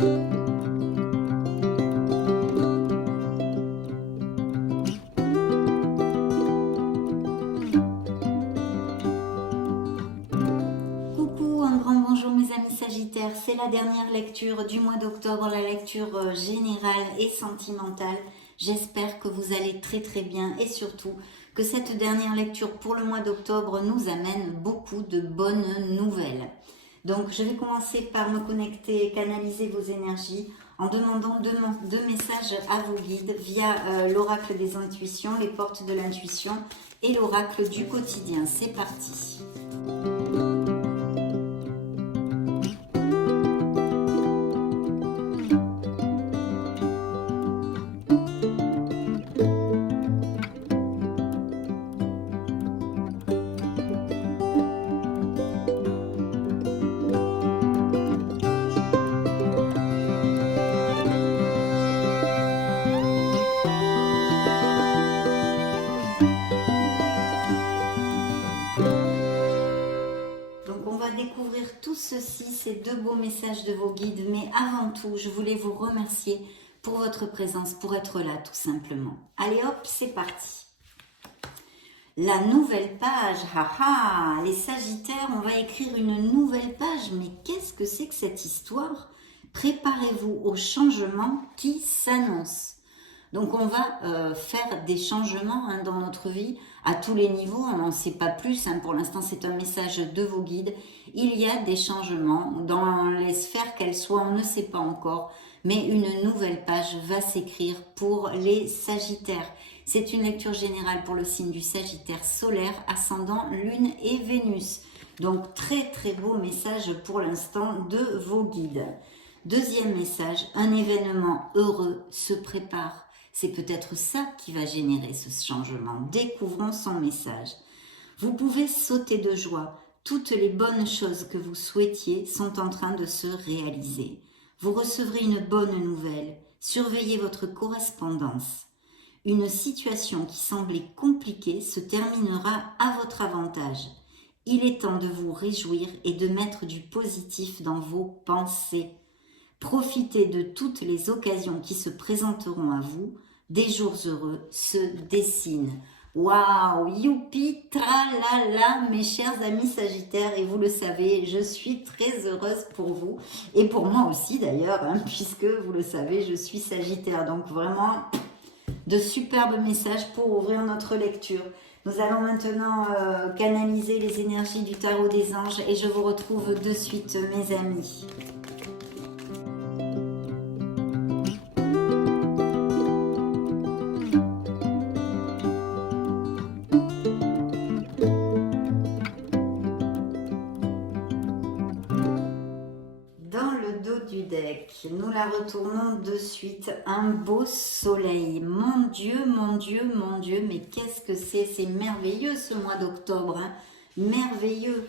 Coucou, un grand bonjour mes amis Sagittaires, c'est la dernière lecture du mois d'octobre, la lecture générale et sentimentale. J'espère que vous allez très très bien et surtout que cette dernière lecture pour le mois d'octobre nous amène beaucoup de bonnes nouvelles. Donc je vais commencer par me connecter et canaliser vos énergies en demandant deux messages à vos guides via l'oracle des intuitions, les portes de l'intuition et l'oracle du quotidien. C'est parti. Découvrir tout ceci, ces deux beaux messages de vos guides, mais avant tout, je voulais vous remercier pour votre présence, pour être là tout simplement. Allez hop, c'est parti. La nouvelle page, haha, les Sagittaires, on va écrire une nouvelle page, mais qu'est-ce que c'est que cette histoire? Préparez-vous au changement qui s'annonce. Donc on va faire des changements dans notre vie à tous les niveaux, on n'en sait pas plus, pour l'instant c'est un message de vos guides. Il y a des changements dans les sphères qu'elles soient, on ne sait pas encore, mais une nouvelle page va s'écrire pour les Sagittaires. C'est une lecture générale pour le signe du Sagittaire solaire, ascendant Lune et Vénus. Donc très très beau message pour l'instant de vos guides. Deuxième message, un événement heureux se prépare. C'est peut-être ça qui va générer ce changement. Découvrons son message. Vous pouvez sauter de joie. Toutes les bonnes choses que vous souhaitiez sont en train de se réaliser. Vous recevrez une bonne nouvelle. Surveillez votre correspondance. Une situation qui semblait compliquée se terminera à votre avantage. Il est temps de vous réjouir et de mettre du positif dans vos pensées. Profitez de toutes les occasions qui se présenteront à vous. Des jours heureux se dessinent. Waouh, youpi, tralala, mes chers amis Sagittaires. Et vous le savez, je suis très heureuse pour vous. Et pour moi aussi d'ailleurs, puisque vous le savez, je suis Sagittaire. Donc vraiment, de superbes messages pour ouvrir notre lecture. Nous allons maintenant canaliser les énergies du tarot des anges. Et je vous retrouve de suite, mes amis. Du deck, nous la retournons de suite. Un beau soleil. Mon Dieu, mon Dieu, mon Dieu, mais qu'est-ce que c'est? C'est merveilleux ce mois d'octobre, merveilleux.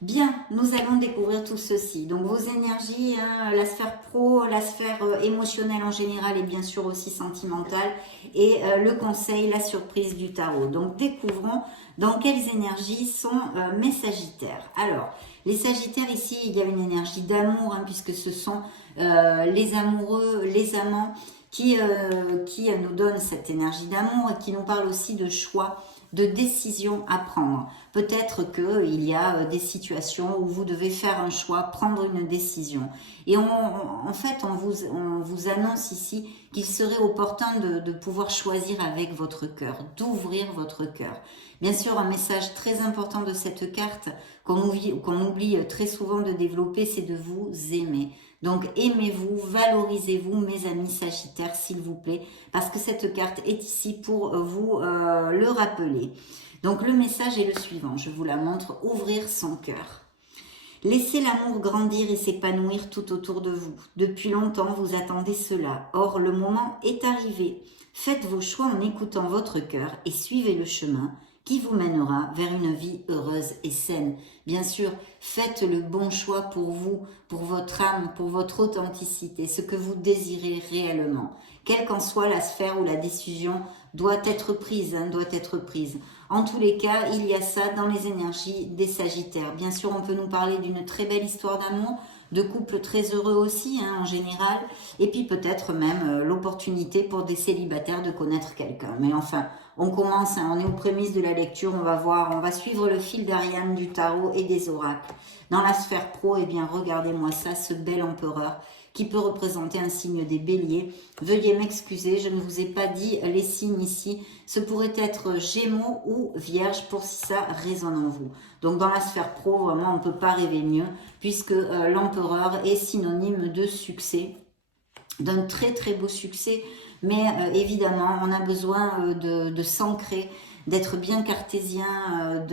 Bien, nous allons découvrir tout ceci. Donc vos énergies, la sphère pro, la sphère émotionnelle en général et bien sûr aussi sentimentale et le conseil, la surprise du tarot. Donc découvrons dans quelles énergies sont mes Sagittaires. Alors, les Sagittaires ici, il y a une énergie d'amour puisque ce sont les amoureux, les amants qui nous donnent cette énergie d'amour et qui nous parlent aussi de choix, de décisions à prendre. Peut-être qu'il y a des situations où vous devez faire un choix, prendre une décision. Et en fait, on vous annonce ici qu'il serait opportun de pouvoir choisir avec votre cœur, d'ouvrir votre cœur. Bien sûr, un message très important de cette carte qu'on oublie très souvent de développer, c'est de vous aimer. Donc aimez-vous, valorisez-vous mes amis Sagittaires s'il vous plaît, parce que cette carte est ici pour vous le rappeler. Donc le message est le suivant, je vous la montre, ouvrir son cœur. Laissez l'amour grandir et s'épanouir tout autour de vous. Depuis longtemps, vous attendez cela. Or, le moment est arrivé. Faites vos choix en écoutant votre cœur et suivez le chemin qui vous mènera vers une vie heureuse et saine. Bien sûr, faites le bon choix pour vous, pour votre âme, pour votre authenticité, ce que vous désirez réellement. Quelle qu'en soit la sphère où la décision doit être prise, doit être prise. En tous les cas, il y a ça dans les énergies des Sagittaires. Bien sûr, on peut nous parler d'une très belle histoire d'amour, de couples très heureux aussi, hein, en général. Et puis peut-être même l'opportunité pour des célibataires de connaître quelqu'un. Mais enfin, on commence, hein, on est aux prémices de la lecture, on va voir, on va suivre le fil d'Ariane du tarot et des oracles. Dans la sphère pro, eh bien, regardez-moi ça, ce bel empereur qui peut représenter un signe des béliers. Veuillez m'excuser, je ne vous ai pas dit les signes ici. Ce pourrait être Gémeaux ou Vierge pour si ça résonne en vous. Donc dans la sphère pro, vraiment, on ne peut pas rêver mieux puisque l'empereur est synonyme de succès, d'un très très beau succès. Mais évidemment, on a besoin de s'ancrer, d'être bien cartésien,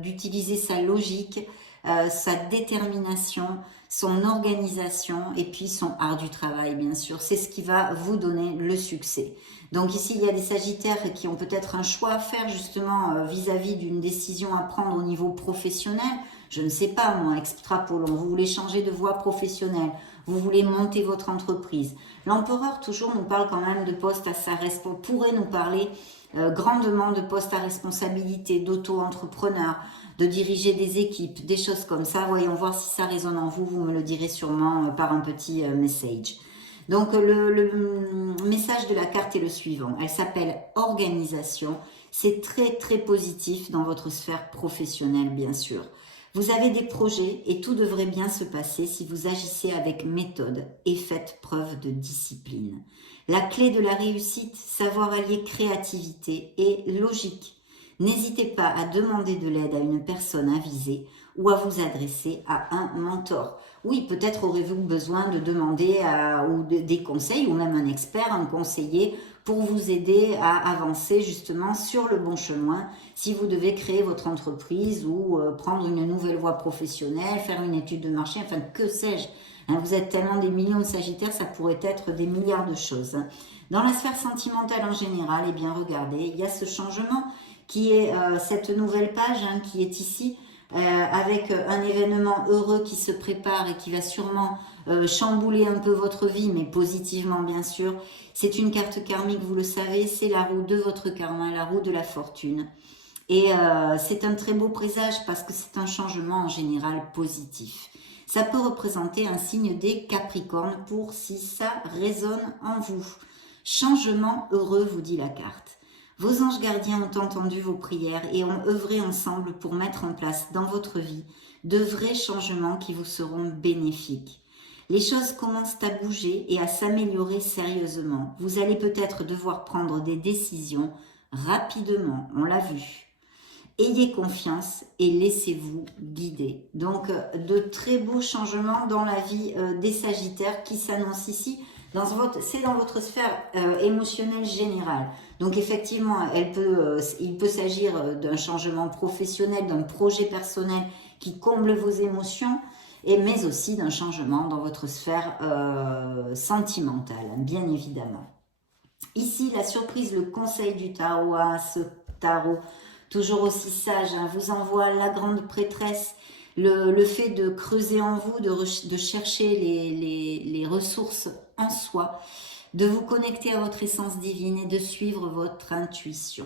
d'utiliser sa logique, sa détermination, son organisation et puis son art du travail, bien sûr. C'est ce qui va vous donner le succès. Donc ici, il y a des sagittaires qui ont peut-être un choix à faire justement vis-à-vis d'une décision à prendre au niveau professionnel. Je ne sais pas, moi, extrapolons. Vous voulez changer de voie professionnelle, vous voulez monter votre entreprise. L'empereur, toujours, nous parle quand même de poste à sa responsabilité, pourrait nous parler grandement de poste à responsabilité, d'auto-entrepreneur, de diriger des équipes, des choses comme ça. Voyons voir si ça résonne en vous, vous me le direz sûrement par un petit message. Donc le message de la carte est le suivant, elle s'appelle organisation, c'est très très positif dans votre sphère professionnelle bien sûr. Vous avez des projets et tout devrait bien se passer si vous agissez avec méthode et faites preuve de discipline. La clé de la réussite, savoir allier créativité et logique. N'hésitez pas à demander de l'aide à une personne avisée ou à vous adresser à un mentor. Oui, peut-être aurez-vous besoin de demander des conseils ou même un expert, un conseiller pour vous aider à avancer justement sur le bon chemin si vous devez créer votre entreprise ou prendre une nouvelle voie professionnelle, faire une étude de marché, enfin que sais-je. Hein, vous êtes tellement des millions de sagittaires, ça pourrait être des milliards de choses. Dans la sphère sentimentale en général, eh bien regardez, il y a ce changement qui est cette nouvelle page qui est ici, avec un événement heureux qui se prépare et qui va sûrement chambouler un peu votre vie, mais positivement bien sûr. C'est une carte karmique, vous le savez, c'est la roue de votre karma, la roue de la fortune. Et c'est un très beau présage parce que c'est un changement en général positif. Ça peut représenter un signe des Capricornes pour si ça résonne en vous. Changement heureux, vous dit la carte. Vos anges gardiens ont entendu vos prières et ont œuvré ensemble pour mettre en place dans votre vie de vrais changements qui vous seront bénéfiques. Les choses commencent à bouger et à s'améliorer sérieusement. Vous allez peut-être devoir prendre des décisions rapidement, on l'a vu. Ayez confiance et laissez-vous guider. Donc, de très beaux changements dans la vie des Sagittaires qui s'annoncent ici. C'est dans votre sphère émotionnelle générale. Donc effectivement, il peut s'agir d'un changement professionnel, d'un projet personnel qui comble vos émotions, mais aussi d'un changement dans votre sphère sentimentale, bien évidemment. Ici, la surprise, le conseil du tarot, ce tarot toujours aussi sage, vous envoie la grande prêtresse, le fait de creuser en vous, de chercher les ressources en soi, de vous connecter à votre essence divine et de suivre votre intuition.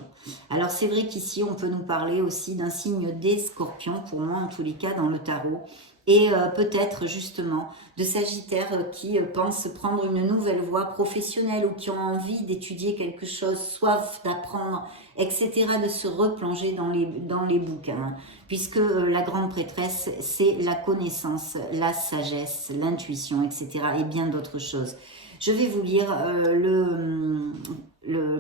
Alors c'est vrai qu'ici on peut nous parler aussi d'un signe des scorpions, pour moi en tous les cas dans le tarot, et peut-être justement de Sagittaires qui pensent prendre une nouvelle voie professionnelle ou qui ont envie d'étudier quelque chose, soif d'apprendre, etc., de se replonger dans les bouquins, puisque la grande prêtresse, c'est la connaissance, la sagesse, l'intuition, etc., et bien d'autres choses. Je vais vous lire le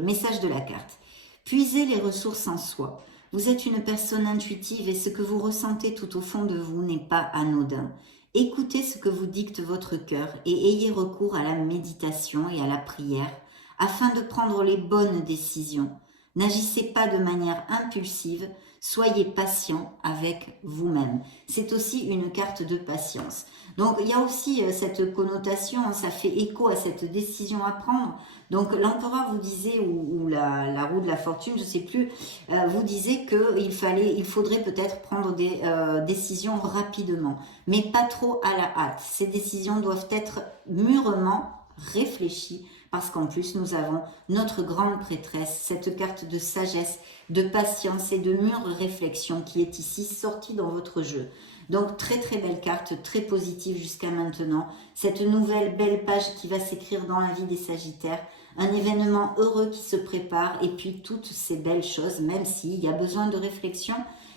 message de la carte. Puisez les ressources en soi. Vous êtes une personne intuitive et ce que vous ressentez tout au fond de vous n'est pas anodin. Écoutez ce que vous dicte votre cœur et ayez recours à la méditation et à la prière afin de prendre les bonnes décisions. N'agissez pas de manière impulsive, soyez patient avec vous-même. C'est aussi une carte de patience. Donc il y a aussi cette connotation, ça fait écho à cette décision à prendre. Donc l'empereur vous disait, ou la roue de la fortune, je ne sais plus, vous disait qu'il faudrait peut-être prendre des décisions rapidement, mais pas trop à la hâte. Ces décisions doivent être mûrement réfléchi, parce qu'en plus nous avons notre grande prêtresse, cette carte de sagesse, de patience et de mûre réflexion qui est ici sortie dans votre jeu. Donc très très belle carte, très positive jusqu'à maintenant, cette nouvelle belle page qui va s'écrire dans la vie des Sagittaires, un événement heureux qui se prépare et puis toutes ces belles choses, même s'il y a besoin de réflexion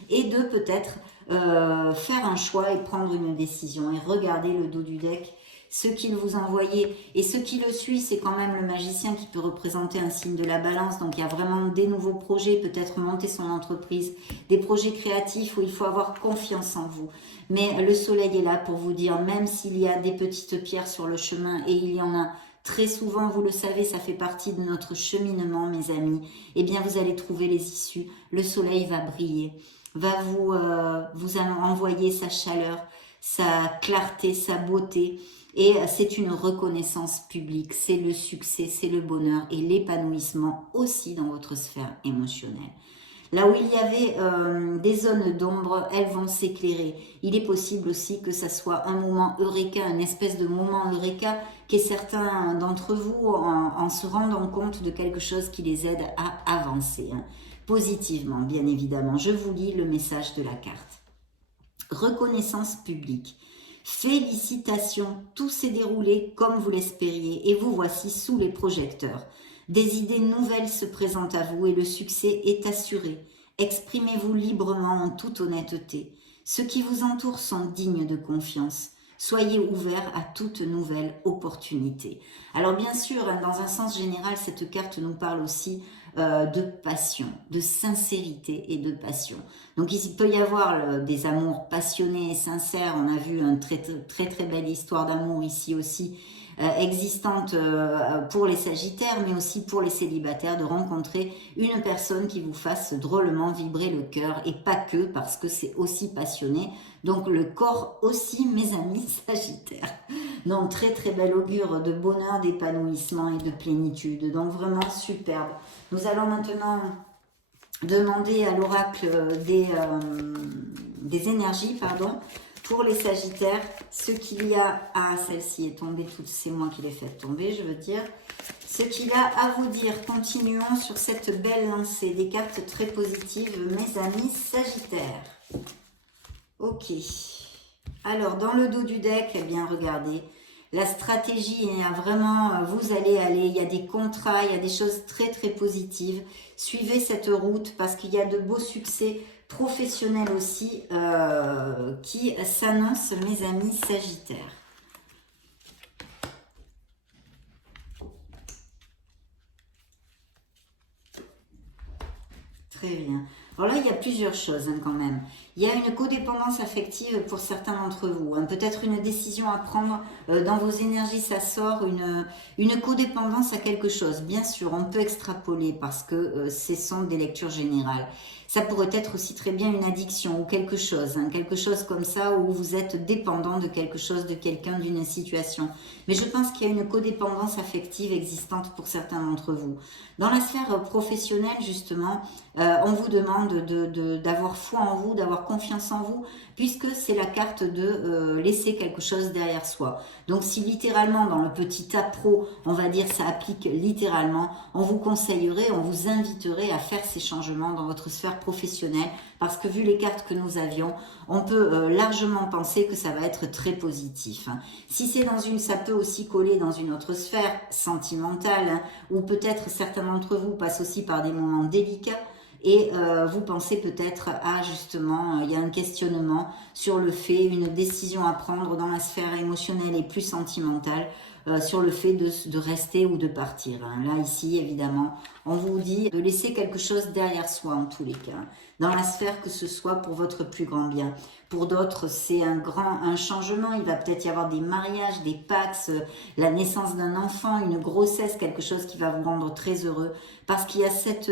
et de peut-être faire un choix et prendre une décision. Et regardez le dos du deck, ce qu'il vous envoyait et ce qui le suit, c'est quand même le magicien qui peut représenter un signe de la balance. Donc il y a vraiment des nouveaux projets, peut-être monter son entreprise, des projets créatifs où il faut avoir confiance en vous. Mais le soleil est là pour vous dire, même s'il y a des petites pierres sur le chemin, et il y en a très souvent, vous le savez, ça fait partie de notre cheminement, mes amis, eh bien vous allez trouver les issues. Le soleil va briller, va vous envoyer sa chaleur, sa clarté, sa beauté. Et c'est une reconnaissance publique, c'est le succès, c'est le bonheur et l'épanouissement aussi dans votre sphère émotionnelle. Là où il y avait des zones d'ombre, elles vont s'éclairer. Il est possible aussi que ça soit un moment eureka, une espèce de moment eureka, qu'est certains d'entre vous en se rendant compte de quelque chose qui les aide à avancer. Positivement, bien évidemment. Je vous lis le message de la carte. Reconnaissance publique. Félicitations, tout s'est déroulé comme vous l'espériez et vous voici sous les projecteurs. Des idées nouvelles se présentent à vous et le succès est assuré. Exprimez-vous librement en toute honnêteté. Ceux qui vous entourent sont dignes de confiance. Soyez ouverts à toute nouvelle opportunité. Alors bien sûr, dans un sens général, cette carte nous parle aussi de passion, de sincérité et de passion. Donc il peut y avoir des amours passionnés et sincères. On a vu une très belle histoire d'amour ici aussi, existante pour les Sagittaires, mais aussi pour les célibataires, de rencontrer une personne qui vous fasse drôlement vibrer le cœur, et pas que, parce que c'est aussi passionné. Donc le corps aussi, mes amis Sagittaires. Donc très bel augure de bonheur, d'épanouissement et de plénitude. Donc vraiment superbe. Nous allons maintenant demander à l'oracle des énergies, pour les Sagittaires, ce qu'il y a... Ah, celle-ci est tombée, c'est moi qui l'ai fait tomber, je veux dire. Ce qu'il a à vous dire. Continuons sur cette belle lancée. Des cartes très positives, mes amis Sagittaires. Ok. Alors, dans le dos du deck, eh bien, regardez. La stratégie, il y a vraiment, vous allez aller, il y a des contrats, il y a des choses très positives. Suivez cette route parce qu'il y a de beaux succès professionnels aussi qui s'annoncent, mes amis Sagittaires. Très bien. Alors là, il y a plusieurs choses quand même. Il y a une codépendance affective pour certains d'entre vous. Peut-être une décision à prendre dans vos énergies, ça sort une codépendance à quelque chose. Bien sûr, on peut extrapoler parce que ce sont des lectures générales. Ça pourrait être aussi très bien une addiction ou quelque chose comme ça où vous êtes dépendant de quelque chose, de quelqu'un, d'une situation. Mais je pense qu'il y a une codépendance affective existante pour certains d'entre vous. Dans la sphère professionnelle, justement, on vous demande d'avoir foi en vous, d'avoir confiance en vous, puisque c'est la carte de laisser quelque chose derrière soi. Donc si littéralement dans le petit tas pro, on va dire ça applique littéralement, on vous conseillerait, on vous inviterait à faire ces changements dans votre sphère professionnelle, parce que vu les cartes que nous avions, on peut largement penser que ça va être très positif. Si c'est ça peut aussi coller dans une autre sphère sentimentale, ou peut-être certains d'entre vous passent aussi par des moments délicats, et vous pensez peut-être à justement, il y a un questionnement sur le fait, une décision à prendre dans la sphère émotionnelle et plus sentimentale, sur le fait de rester ou de partir. Là, ici, évidemment, on vous dit de laisser quelque chose derrière soi en tous les cas, dans la sphère que ce soit pour votre plus grand bien. Pour d'autres, c'est un changement. Il va peut-être y avoir des mariages, des pax, la naissance d'un enfant, une grossesse, quelque chose qui va vous rendre très heureux. Parce qu'il y a cette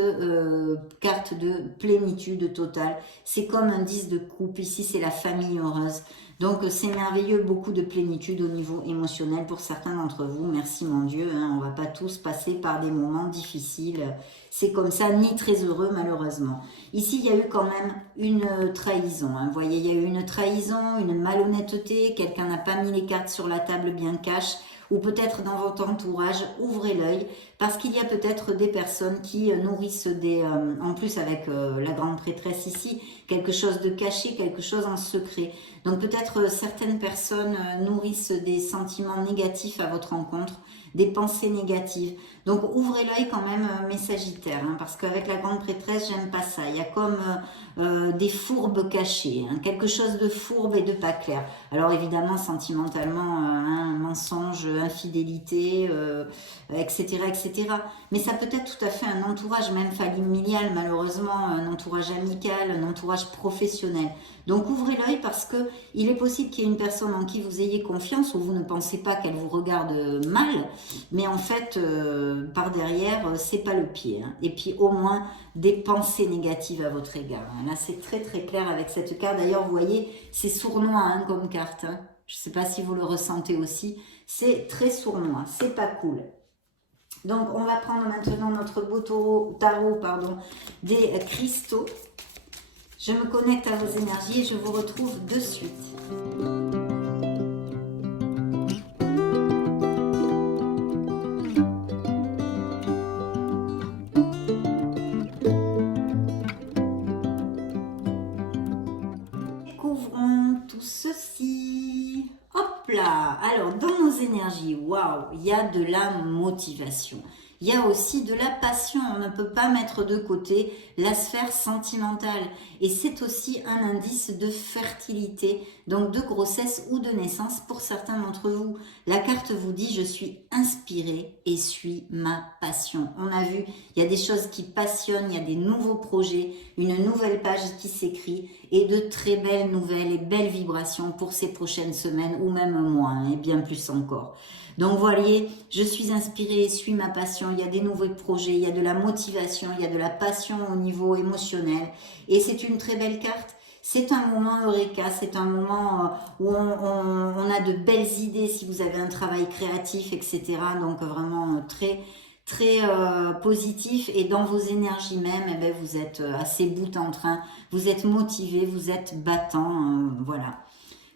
carte de plénitude totale. C'est comme un 10 de coupe. Ici, c'est la famille heureuse. Donc, c'est merveilleux, beaucoup de plénitude au niveau émotionnel pour certains d'entre vous. Merci mon Dieu, on ne va pas tous passer par des moments difficiles. C'est comme ça, ni très heureux malheureusement. Ici, il y a eu quand même une trahison. Vous voyez, il y a eu une trahison, une malhonnêteté. Quelqu'un n'a pas mis les cartes sur la table bien cash. ou peut-être dans votre entourage, ouvrez l'œil, parce qu'il y a peut-être des personnes qui nourrissent en plus avec la grande prêtresse ici, quelque chose de caché, quelque chose en secret. Donc peut-être certaines personnes nourrissent des sentiments négatifs à votre rencontre, des pensées négatives. Donc ouvrez l'œil quand même mes Sagittaires, hein, parce qu'avec la grande prêtresse, j'aime pas ça. Il y a comme des fourbes cachées, hein, quelque chose de fourbe et de pas clair. Alors évidemment, sentimentalement, mensonge, infidélité, etc., etc. Mais ça peut être tout à fait un entourage, même familial, malheureusement, un entourage amical, un entourage professionnel. Donc ouvrez l'œil parce que il est possible qu'il y ait une personne en qui vous ayez confiance ou vous ne pensez pas qu'elle vous regarde mal, mais en fait, par derrière, c'est pas le pied. Hein. Et puis au moins des pensées négatives à votre égard. Hein. Là, c'est très très clair avec cette carte. D'ailleurs, vous voyez, c'est sournois hein, comme carte. Hein. Je ne sais pas si vous le ressentez aussi. C'est très sournois, c'est pas cool. Donc, on va prendre maintenant notre beau tarot des cristaux. Je me connecte à vos énergies et je vous retrouve de suite. Découvrons tout ceci. Hop là! Alors, dans nos énergies, waouh, il y a de la motivation. Il y a aussi de la passion. On ne peut pas mettre de côté la sphère sentimentale. Et c'est aussi un indice de fertilité, donc de grossesse ou de naissance pour certains d'entre vous. La carte vous dit « Je suis inspirée et suis ma passion ». On a vu, il y a des choses qui passionnent, il y a des nouveaux projets, une nouvelle page qui s'écrit et de très belles nouvelles et belles vibrations pour ces prochaines semaines ou même mois, hein, et bien plus encore. Donc, voyez, je suis inspirée, suis ma passion, il y a des nouveaux projets, il y a de la motivation, il y a de la passion au niveau émotionnel. Et c'est une très belle carte. C'est un moment eureka, c'est un moment où on a de belles idées si vous avez un travail créatif, etc. Donc, vraiment très positif. Et dans vos énergies même, eh ben, vous êtes assez bout en train, vous êtes motivé, vous êtes battant, voilà.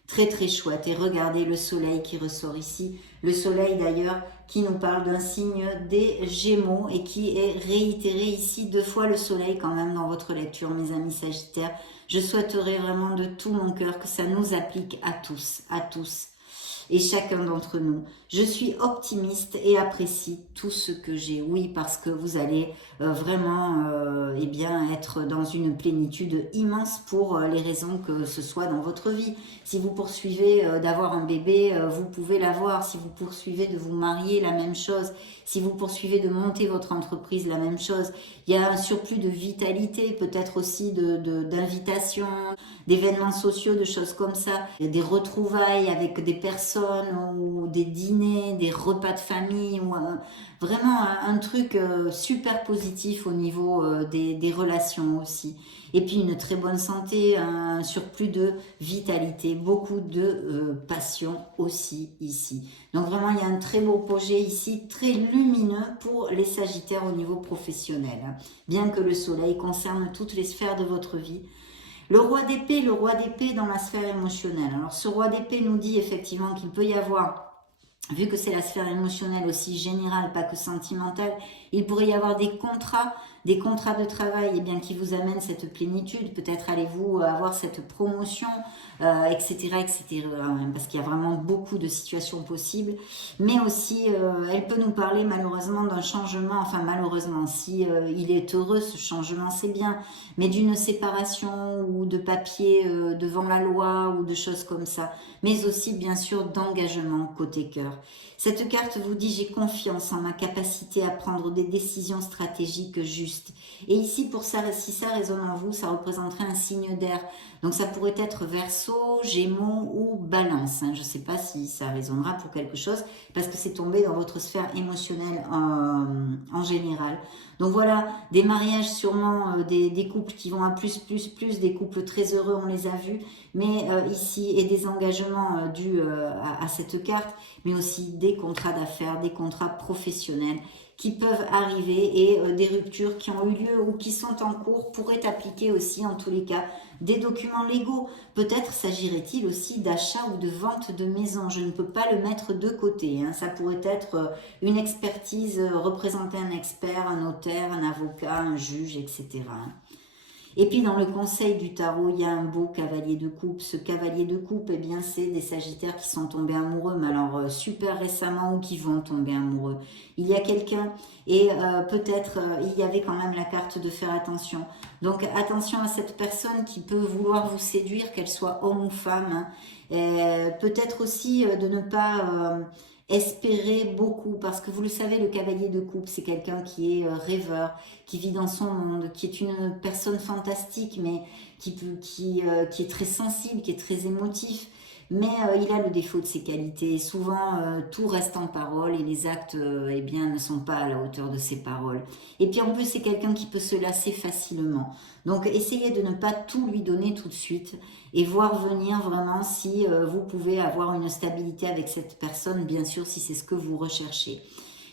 Très très chouette. Et regardez le soleil qui ressort ici. Le soleil d'ailleurs qui nous parle d'un signe des Gémeaux et qui est réitéré ici 2 fois le soleil quand même dans votre lecture, mes amis Sagittaires. Je souhaiterais vraiment de tout mon cœur que ça nous applique à tous et chacun d'entre nous. Je suis optimiste et apprécie tout ce que j'ai. Oui, parce que vous allez vraiment eh bien, être dans une plénitude immense pour les raisons que ce soit dans votre vie. Si vous poursuivez d'avoir un bébé, vous pouvez l'avoir. Si vous poursuivez de vous marier, la même chose. Si vous poursuivez de monter votre entreprise, la même chose. Il y a un surplus de vitalité, peut-être aussi d'invitation, d'événements sociaux, de choses comme ça. Des retrouvailles avec des personnes ou des dîners, des repas de famille, ou vraiment un truc super positif au niveau des relations aussi. Et puis une très bonne santé, un surplus de vitalité, beaucoup de passion aussi ici. Donc vraiment il y a un très beau projet ici, très lumineux pour les Sagittaires au niveau professionnel. Bien que le soleil concerne toutes les sphères de votre vie. Le roi d'épée dans la sphère émotionnelle. Alors ce roi d'épée nous dit effectivement qu'il peut y avoir, vu que c'est la sphère émotionnelle aussi générale, pas que sentimentale, il pourrait y avoir des contrats de travail eh bien, qui vous amènent cette plénitude. Peut-être allez-vous avoir cette promotion, etc., parce qu'il y a vraiment beaucoup de situations possibles. Mais aussi, elle peut nous parler malheureusement d'un changement, enfin malheureusement, si il est heureux, ce changement, c'est bien, mais d'une séparation ou de papier devant la loi ou de choses comme ça. Mais aussi, bien sûr, d'engagement côté cœur. Cette carte vous dit « J'ai confiance en ma capacité à prendre des décisions stratégiques justes ». Et ici, si ça résonne en vous, ça représenterait un signe d'air. Donc ça pourrait être Verseau, Gémeaux ou Balance. Je ne sais pas si ça résonnera pour quelque chose, parce que c'est tombé dans votre sphère émotionnelle en général. Donc voilà, des mariages sûrement, des couples qui vont à plus, des couples très heureux, on les a vus, mais ici, et des engagements dus à cette carte, mais aussi des contrats d'affaires, des contrats professionnels qui peuvent arriver et des ruptures qui ont eu lieu ou qui sont en cours pourraient appliquer aussi en tous les cas des documents légaux. Peut-être s'agirait-il aussi d'achat ou de vente de maison. Je ne peux pas le mettre de côté. Hein. Ça pourrait être une expertise, représenter un expert, un notaire, un avocat, un juge, etc. Et puis dans le conseil du tarot, il y a un beau cavalier de coupe. Ce cavalier de coupe, eh bien, c'est des sagittaires qui sont tombés amoureux, mais alors super récemment ou qui vont tomber amoureux. Il y a quelqu'un et peut-être il y avait quand même la carte de faire attention. Donc attention à cette personne qui peut vouloir vous séduire, qu'elle soit homme ou femme. Hein. Peut-être aussi de ne pas espérer beaucoup, parce que vous le savez, le cavalier de coupe, c'est quelqu'un qui est rêveur, qui vit dans son monde, qui est une personne fantastique, mais qui est très sensible, qui est très émotif. Mais il a le défaut de ses qualités. Souvent, tout reste en parole et les actes eh bien, ne sont pas à la hauteur de ses paroles. Et puis en plus, c'est quelqu'un qui peut se lasser facilement. Donc, essayez de ne pas tout lui donner tout de suite et voir venir vraiment si vous pouvez avoir une stabilité avec cette personne, bien sûr, si c'est ce que vous recherchez.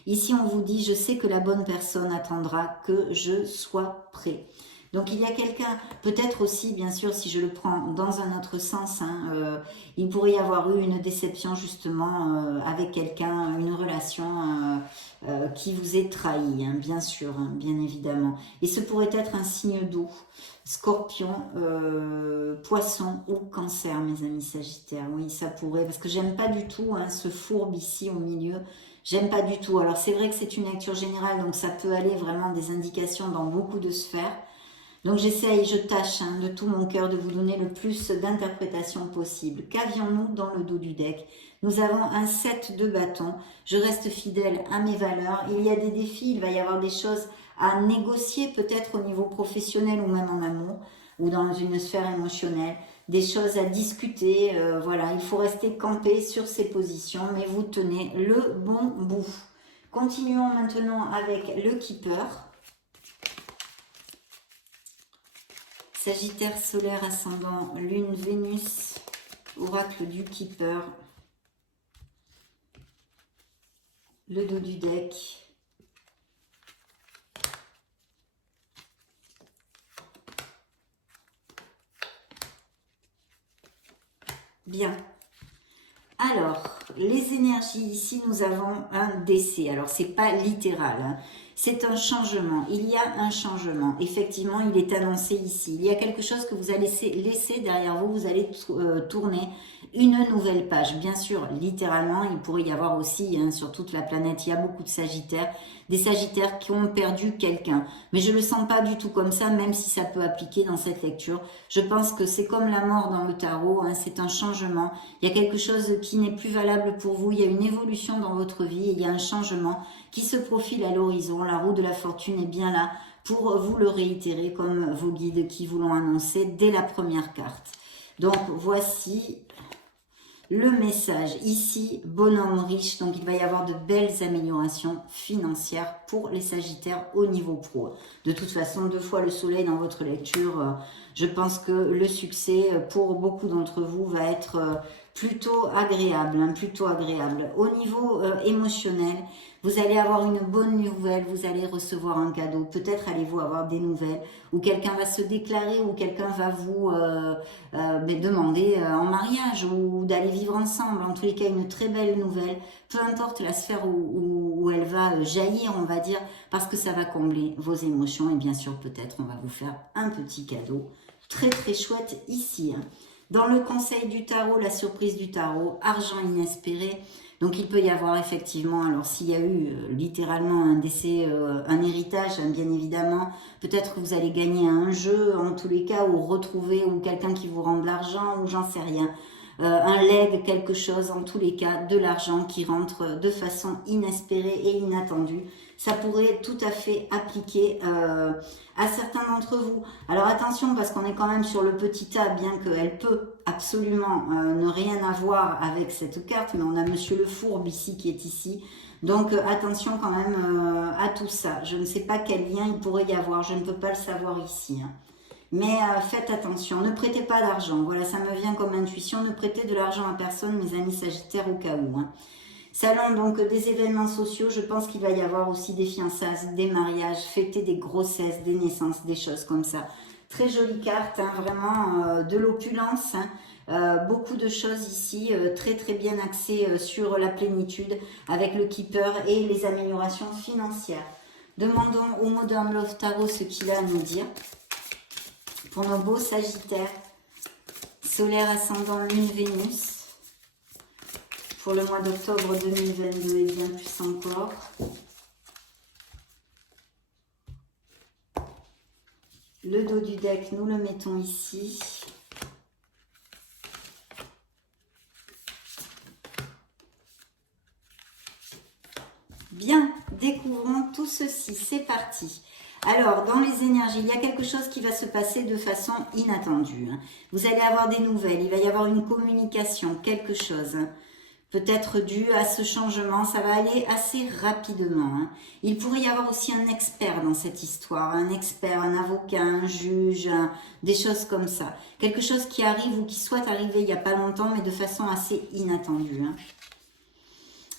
Ici, on vous dit, je sais que la bonne personne attendra que je sois prêt. Donc il y a quelqu'un, peut-être aussi, bien sûr, si je le prends dans un autre sens, hein, il pourrait y avoir eu une déception justement avec quelqu'un, une relation qui vous est trahie, hein, bien sûr, hein, bien évidemment. Et ce pourrait être un signe d'eau, Scorpion, Poisson ou Cancer, mes amis Sagittaires. Oui, ça pourrait, parce que j'aime pas du tout hein, ce fourbe ici au milieu. J'aime pas du tout. Alors c'est vrai que c'est une lecture générale, donc ça peut aller vraiment des indications dans beaucoup de sphères. Donc j'essaye, je tâche hein, de tout mon cœur de vous donner le plus d'interprétations possible. Qu'avions-nous dans le dos du deck? Nous avons un 7 de bâton. Je reste fidèle à mes valeurs. Il y a des défis, il va y avoir des choses à négocier peut-être au niveau professionnel ou même en amour ou dans une sphère émotionnelle. Des choses à discuter. Voilà, il faut rester campé sur ses positions, mais vous tenez le bon bout. Continuons maintenant avec le Keeper. Sagittaire solaire ascendant, lune, Vénus, oracle du Keeper, le dos du deck, bien. Alors, les énergies ici, nous avons un décès. Alors, c'est pas littéral, hein. C'est un changement. Il y a un changement. Effectivement, il est annoncé ici. Il y a quelque chose que vous allez laisser derrière vous. Vous allez tourner une nouvelle page. Bien sûr, littéralement, il pourrait y avoir aussi, hein, sur toute la planète, il y a beaucoup de Sagittaires. Des Sagittaires qui ont perdu quelqu'un. Mais je ne le sens pas du tout comme ça, même si ça peut appliquer dans cette lecture. Je pense que c'est comme la mort dans le tarot. Hein, c'est un changement. Il y a quelque chose qui n'est plus valable pour vous. Il y a une évolution dans votre vie. Il y a un changement qui se profile à l'horizon. La roue de la fortune est bien là pour vous le réitérer comme vos guides qui vous l'ont annoncé dès la première carte. Donc voici le message. Ici, bonhomme riche, donc il va y avoir de belles améliorations financières pour les Sagittaires au niveau pro. De toute façon, 2 fois le soleil dans votre lecture, je pense que le succès pour beaucoup d'entre vous va être plutôt agréable, hein, plutôt agréable. Au niveau émotionnel, vous allez avoir une bonne nouvelle, vous allez recevoir un cadeau, peut-être allez-vous avoir des nouvelles, ou quelqu'un va se déclarer, ou quelqu'un va vous demander en mariage, ou d'aller vivre ensemble. En tous les cas, une très belle nouvelle, peu importe la sphère où elle va jaillir, on va dire, parce que ça va combler vos émotions, et bien sûr, peut-être, on va vous faire un petit cadeau. Très très chouette ici, hein. Dans le conseil du tarot, la surprise du tarot, argent inespéré. Donc il peut y avoir effectivement, alors s'il y a eu littéralement un décès, un héritage, hein, bien évidemment, peut-être que vous allez gagner un jeu, en tous les cas, ou retrouver, ou quelqu'un qui vous rend de l'argent, ou j'en sais rien. Un leg, quelque chose, en tous les cas, de l'argent qui rentre de façon inespérée et inattendue. Ça pourrait tout à fait appliquer à certains d'entre vous. Alors attention, parce qu'on est quand même sur le petit A, bien qu'elle peut absolument ne rien avoir avec cette carte, mais on a Monsieur le Fourbe ici, qui est ici. Donc attention quand même à tout ça. Je ne sais pas quel lien il pourrait y avoir, je ne peux pas le savoir ici, hein. Mais faites attention, ne prêtez pas d'argent. Voilà, ça me vient comme intuition. Ne prêtez de l'argent à personne, mes amis Sagittaires, au cas où, hein. Salon donc des événements sociaux, je pense qu'il va y avoir aussi des fiançailles, des mariages, fêter des grossesses, des naissances, des choses comme ça. Très jolie carte, hein, vraiment de l'opulence, hein, beaucoup de choses ici, très très bien axées sur la plénitude avec le Keeper et les améliorations financières. Demandons au Modern Love Tarot ce qu'il a à nous dire pour nos beaux Sagittaires, solaire, ascendant, lune, Vénus. Pour le mois d'octobre 2022 et bien plus encore. Le dos du deck, nous le mettons ici. Bien, découvrons tout ceci, c'est parti. Alors, dans les énergies, il y a quelque chose qui va se passer de façon inattendue. Vous allez avoir des nouvelles, il va y avoir une communication, quelque chose. Peut-être dû à ce changement, ça va aller assez rapidement. Hein. Il pourrait y avoir aussi un expert dans cette histoire, un expert, un avocat, un juge, des choses comme ça. Quelque chose qui arrive ou qui soit arrivé il n'y a pas longtemps, mais de façon assez inattendue. Hein.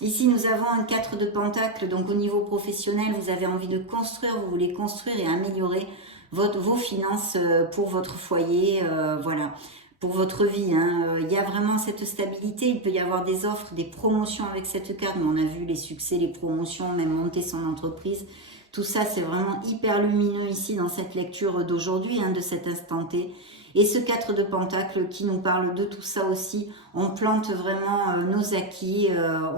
Ici, nous avons un 4 de Pentacles, donc au niveau professionnel, vous avez envie de construire, vous voulez construire et améliorer vos finances pour votre foyer, voilà. Pour votre vie, hein. Il y a vraiment cette stabilité, il peut y avoir des offres, des promotions avec cette carte, mais on a vu les succès, les promotions, même monter son entreprise, tout ça c'est vraiment hyper lumineux ici dans cette lecture d'aujourd'hui, hein, de cet instant T. Et ce 4 de Pentacles qui nous parle de tout ça aussi, on plante vraiment nos acquis,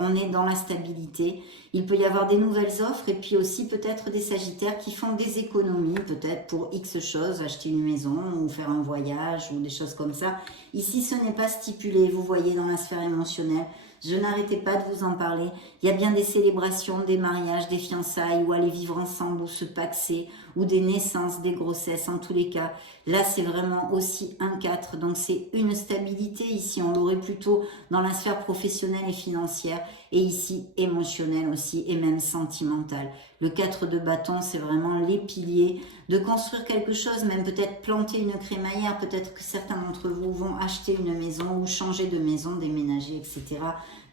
on est dans la stabilité. Il peut y avoir des nouvelles offres et puis aussi peut-être des Sagittaires qui font des économies, peut-être pour X choses, acheter une maison ou faire un voyage ou des choses comme ça. Ici, ce n'est pas stipulé, vous voyez, dans la sphère émotionnelle. Je n'arrêtais pas de vous en parler. Il y a bien des célébrations, des mariages, des fiançailles, ou aller vivre ensemble, ou se paxer, ou des naissances, des grossesses, en tous les cas. Là, c'est vraiment aussi un 4. Donc, c'est une stabilité. Ici, on l'aurait plutôt dans la sphère professionnelle et financière. Et ici, émotionnelle aussi, et même sentimentale. Le 4 de bâton, c'est vraiment les piliers de construire quelque chose, même peut-être planter une crémaillère. Peut-être que certains d'entre vous vont acheter une maison ou changer de maison, déménager, etc.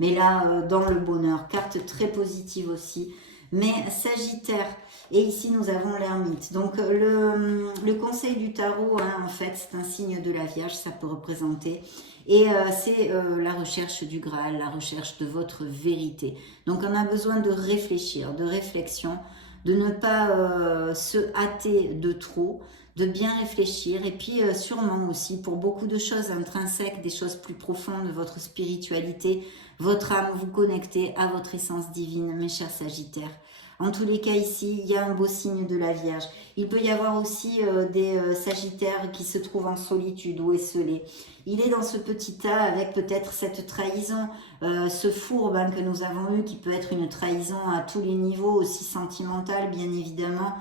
Mais là, dans le bonheur, carte très positive aussi. Mais Sagittaire, et ici nous avons l'ermite. Donc le conseil du tarot, hein, en fait, c'est un signe de la Vierge, ça peut représenter. Et c'est la recherche du Graal, la recherche de votre vérité. Donc on a besoin de réfléchir, de réflexion, de ne pas se hâter de trop, de bien réfléchir et puis sûrement aussi pour beaucoup de choses intrinsèques, des choses plus profondes de votre spiritualité, votre âme, vous connecter à votre essence divine, mes chers Sagittaires. En tous les cas, ici, il y a un beau signe de la Vierge. Il peut y avoir aussi des Sagittaires qui se trouvent en solitude ou esselés. Il est dans ce petit tas avec peut-être cette trahison, ce fourbe hein, que nous avons eu, qui peut être une trahison à tous les niveaux, aussi sentimentale, bien évidemment,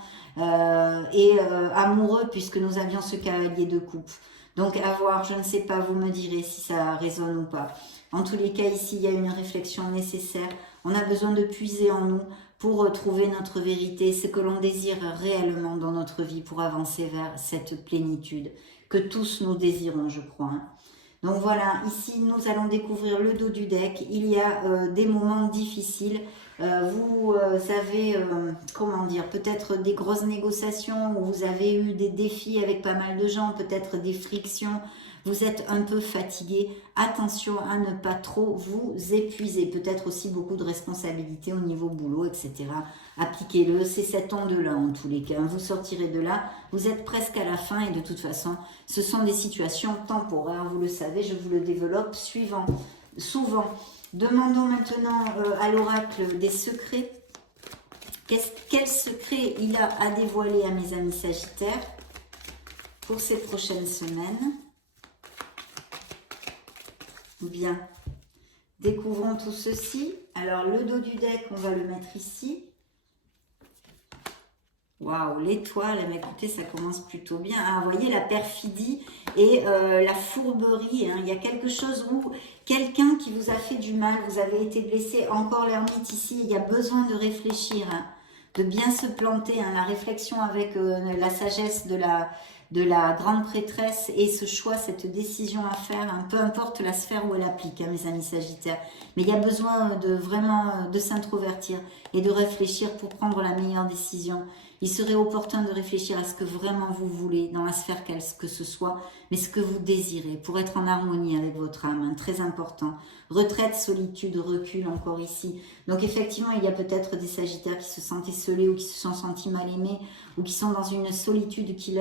et amoureux, puisque nous avions ce cavalier de coupe. Donc, à voir, je ne sais pas, vous me direz si ça résonne ou pas. En tous les cas, ici, il y a une réflexion nécessaire. On a besoin de puiser en nous pour trouver notre vérité, ce que l'on désire réellement dans notre vie pour avancer vers cette plénitude que tous nous désirons, je crois. Hein. Donc voilà, ici, nous allons découvrir le dos du deck. Il y a des moments difficiles. Vous avez, comment dire, peut-être des grosses négociations où vous avez eu des défis avec pas mal de gens, peut-être des frictions. Vous êtes un peu fatigué. Attention à ne pas trop vous épuiser. Peut-être aussi beaucoup de responsabilités au niveau boulot, etc. Appliquez-le. C'est cette onde-là en tous les cas. Vous sortirez de là. Vous êtes presque à la fin et de toute façon, ce sont des situations temporaires. Vous le savez, je vous le développe souvent. Demandons maintenant à l'oracle des secrets. Quel secret il a à dévoiler à mes amis Sagittaires pour ces prochaines semaines? Bien, découvrons tout ceci. Alors, le dos du deck, on va le mettre ici. Waouh, l'étoile, mais écoutez, ça commence plutôt bien. Ah, vous voyez la perfidie et la fourberie. Hein. Il y a quelque chose où quelqu'un qui vous a fait du mal, vous avez été blessé. Encore l'ermite ici, il y a besoin de réfléchir, hein, de bien se planter. Hein. La réflexion avec la sagesse de de la grande prêtresse et ce choix, cette décision à faire, hein, peu importe la sphère où elle applique, hein, mes amis Sagittaires. Mais il y a besoin de vraiment de s'introvertir et de réfléchir pour prendre la meilleure décision. Il serait opportun de réfléchir à ce que vraiment vous voulez dans la sphère que ce soit, mais ce que vous désirez pour être en harmonie avec votre âme, hein, très important. Retraite, solitude, recul encore ici. Donc effectivement, il y a peut-être des Sagittaires qui se sentent esselés ou qui se sont sentis mal aimés ou qui sont dans une solitude qui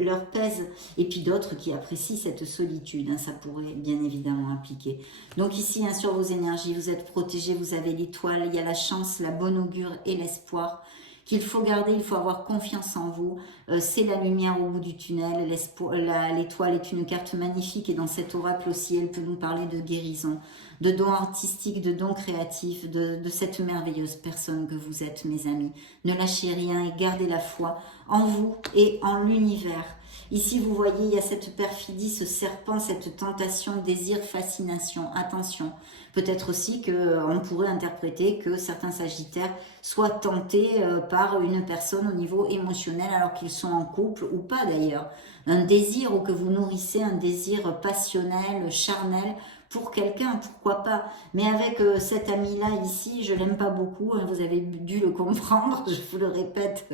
leur pèse et puis d'autres qui apprécient cette solitude. Hein, ça pourrait bien évidemment appliquer. Donc ici, hein, sur vos énergies, vous êtes protégés, vous avez l'étoile, il y a la chance, la bonne augure et l'espoir qu'il faut garder, il faut avoir confiance en vous. C'est la lumière au bout du tunnel. L'étoile est une carte magnifique et dans cet oracle aussi, elle peut nous parler de guérison, de dons artistiques, de dons créatifs, de cette merveilleuse personne que vous êtes, mes amis. Ne lâchez rien et gardez la foi en vous et en l'univers. Ici, vous voyez, il y a cette perfidie, ce serpent, cette tentation, désir, fascination. Attention, peut-être aussi qu'on pourrait interpréter que certains Sagittaires soient tentés par une personne au niveau émotionnel alors qu'ils sont en couple ou pas d'ailleurs. Un désir ou que vous nourrissez un désir passionnel, charnel pour quelqu'un, pourquoi pas. Mais avec cet ami-là ici, je l'aime pas beaucoup, hein, vous avez dû le comprendre, je vous le répète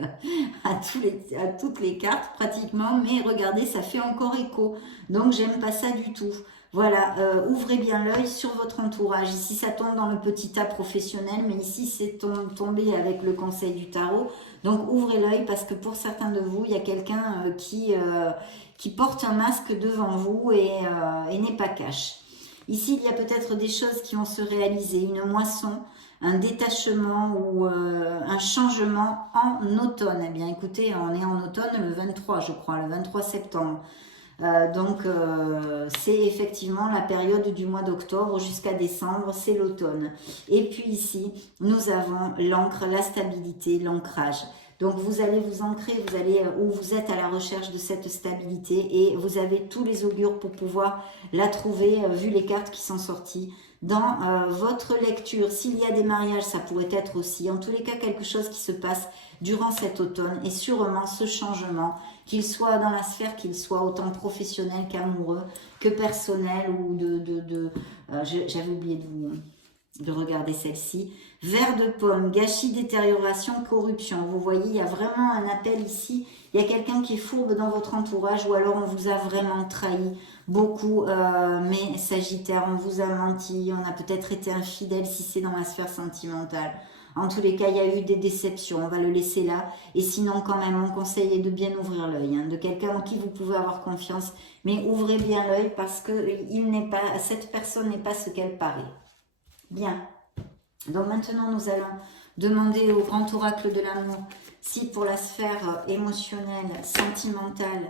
à toutes les cartes pratiquement, mais regardez, ça fait encore écho, donc j'aime pas ça du tout. Voilà, ouvrez bien l'œil sur votre entourage. Ici, ça tombe dans le petit tas professionnel, mais ici, c'est tombé avec le conseil du tarot. Donc, ouvrez l'œil parce que pour certains de vous, il y a quelqu'un qui porte un masque devant vous et n'est pas cash. Ici, il y a peut-être des choses qui vont se réaliser, une moisson, un détachement ou un changement en automne. Eh bien, écoutez, on est en automne le 23, je crois, le 23 septembre. Donc c'est effectivement la période du mois d'octobre jusqu'à décembre, c'est l'automne. Et puis ici, nous avons l'ancre, la stabilité, l'ancrage. Donc vous allez vous ancrer, vous allez où vous êtes à la recherche de cette stabilité et vous avez tous les augures pour pouvoir la trouver, vu les cartes qui sont sorties dans votre lecture. S'il y a des mariages, ça pourrait être aussi, en tous les cas, quelque chose qui se passe durant cet automne et sûrement ce changement, qu'il soit dans la sphère, qu'il soit autant professionnel qu'amoureux, que personnel ou j'avais oublié de regarder celle-ci. Vert de pomme, gâchis, détérioration, corruption. Vous voyez, il y a vraiment un appel ici. Il y a quelqu'un qui est fourbe dans votre entourage ou alors on vous a vraiment trahi. Beaucoup, mais Sagittaire, on vous a menti, on a peut-être été infidèle si c'est dans la sphère sentimentale. En tous les cas, il y a eu des déceptions, on va le laisser là. Et sinon, quand même, mon conseil est de bien ouvrir l'œil, hein, de quelqu'un en qui vous pouvez avoir confiance. Mais ouvrez bien l'œil parce que cette personne n'est pas ce qu'elle paraît. Bien. Donc maintenant, nous allons demander au grand oracle de l'amour si pour la sphère émotionnelle, sentimentale,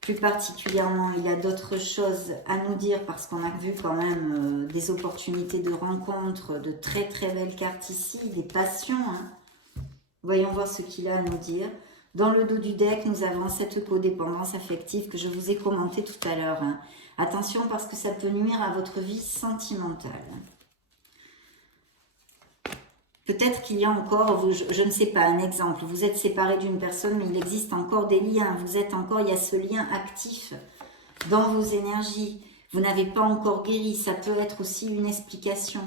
plus particulièrement, il y a d'autres choses à nous dire parce qu'on a vu quand même des opportunités de rencontres, de très très belles cartes ici, des passions. Hein. Voyons voir ce qu'il a à nous dire. Dans le dos du deck, nous avons cette codépendance affective que je vous ai commentée tout à l'heure. Hein. Attention parce que ça peut nuire à votre vie sentimentale. Peut-être qu'il y a encore, je ne sais pas, un exemple. Vous êtes séparé d'une personne, mais il existe encore des liens. Vous êtes encore, il y a ce lien actif dans vos énergies. Vous n'avez pas encore guéri. Ça peut être aussi une explication.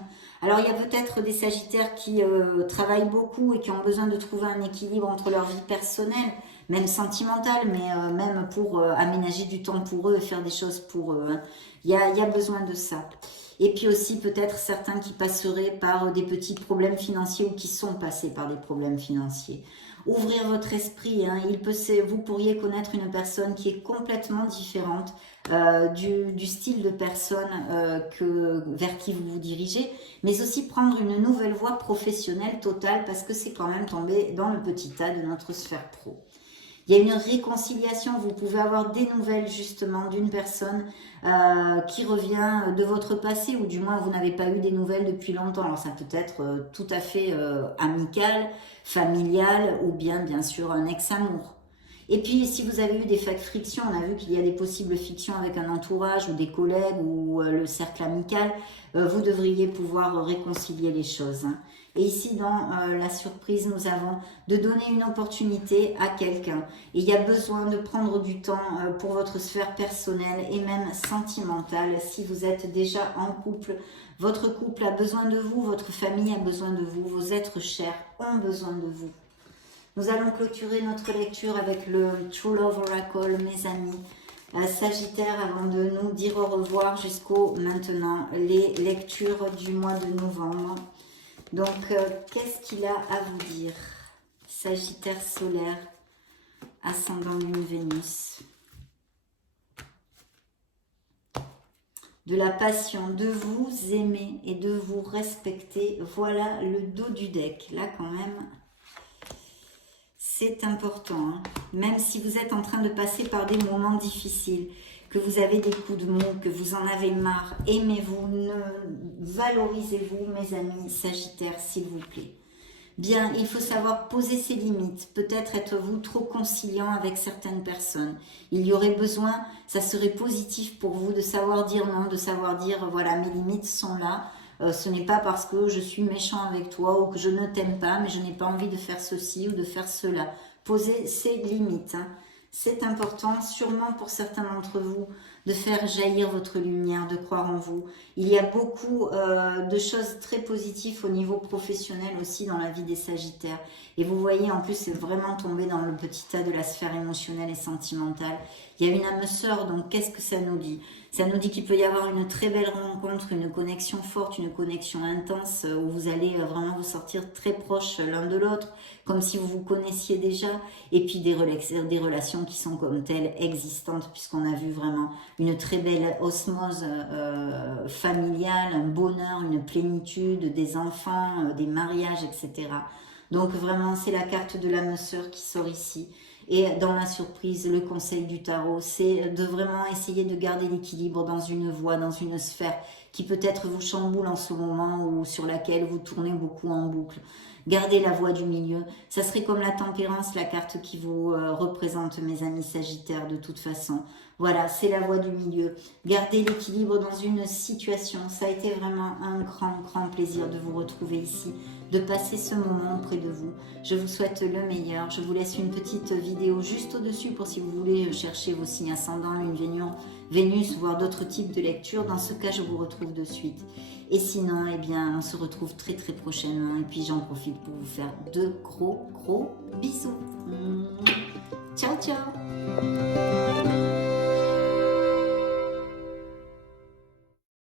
Alors, il y a peut-être des Sagittaires qui travaillent beaucoup et qui ont besoin de trouver un équilibre entre leur vie personnelle, même sentimentale, mais même pour aménager du temps pour eux et faire des choses pour eux. Hein. Il y a besoin de ça. Et puis aussi peut-être certains qui passeraient par des petits problèmes financiers ou qui sont passés par des problèmes financiers. Ouvrir votre esprit, hein, vous pourriez connaître une personne qui est complètement différente du style de personne vers qui vous vous dirigez, mais aussi prendre une nouvelle voie professionnelle totale parce que c'est quand même tombé dans le petit tas de notre sphère pro. Il y a une réconciliation, vous pouvez avoir des nouvelles justement d'une personne qui revient de votre passé ou du moins vous n'avez pas eu des nouvelles depuis longtemps. Alors ça peut être tout à fait amical, familial ou bien sûr un ex-amour. Et puis si vous avez eu des frictions, on a vu qu'il y a des possibles frictions avec un entourage ou des collègues ou le cercle amical, vous devriez pouvoir réconcilier les choses. Hein. Et ici, dans la surprise, nous avons de donner une opportunité à quelqu'un. Et il y a besoin de prendre du temps pour votre sphère personnelle et même sentimentale. Si vous êtes déjà en couple, votre couple a besoin de vous, votre famille a besoin de vous, vos êtres chers ont besoin de vous. Nous allons clôturer notre lecture avec le True Love Oracle, mes amis. Sagittaire, avant de nous dire au revoir jusqu'au maintenant, les lectures du mois de novembre. Donc, qu'est-ce qu'il a à vous dire? Sagittaire solaire, ascendant Lune Vénus. De la passion, de vous aimer et de vous respecter. Voilà le dos du deck. Là, quand même, c'est important. Hein. Même si vous êtes en train de passer par des moments difficiles, que vous avez des coups de mou, que vous en avez marre, aimez-vous, valorisez-vous, mes amis Sagittaires, s'il vous plaît. Bien, il faut savoir poser ses limites. Peut-être êtes-vous trop conciliant avec certaines personnes. Il y aurait besoin, ça serait positif pour vous de savoir dire non, de savoir dire voilà, mes limites sont là. Ce n'est pas parce que je suis méchant avec toi ou que je ne t'aime pas, mais je n'ai pas envie de faire ceci ou de faire cela. Posez ses limites. Hein. C'est important, sûrement pour certains d'entre vous, de faire jaillir votre lumière, de croire en vous. Il y a beaucoup de choses très positives au niveau professionnel aussi dans la vie des Sagittaires. Et vous voyez, en plus, c'est vraiment tombé dans le petit tas de la sphère émotionnelle et sentimentale. Il y a une âme sœur, donc qu'est-ce que ça nous dit? Ça nous dit qu'il peut y avoir une très belle rencontre, une connexion forte, une connexion intense, où vous allez vraiment vous sortir très proches l'un de l'autre, comme si vous vous connaissiez déjà, et puis des relations qui sont comme telles existantes, puisqu'on a vu vraiment une très belle osmose familiale, un bonheur, une plénitude, des enfants, des mariages, etc. Donc vraiment, c'est la carte de l'âme sœur qui sort ici. Et dans la surprise, le conseil du tarot, c'est de vraiment essayer de garder l'équilibre dans une voie, dans une sphère qui peut-être vous chamboule en ce moment ou sur laquelle vous tournez beaucoup en boucle. Gardez la voie du milieu. Ça serait comme la tempérance, la carte qui vous représente, mes amis Sagittaires, de toute façon. Voilà, c'est la voie du milieu. Gardez l'équilibre dans une situation. Ça a été vraiment un grand plaisir de vous retrouver ici, de passer ce moment auprès de vous. Je vous souhaite le meilleur. Je vous laisse une petite vidéo juste au-dessus pour si vous voulez chercher vos signes ascendants, Lune, Vénus, voire d'autres types de lectures. Dans ce cas, je vous retrouve de suite. Et sinon, eh bien, on se retrouve très prochainement. Et puis, j'en profite pour vous faire de gros bisous.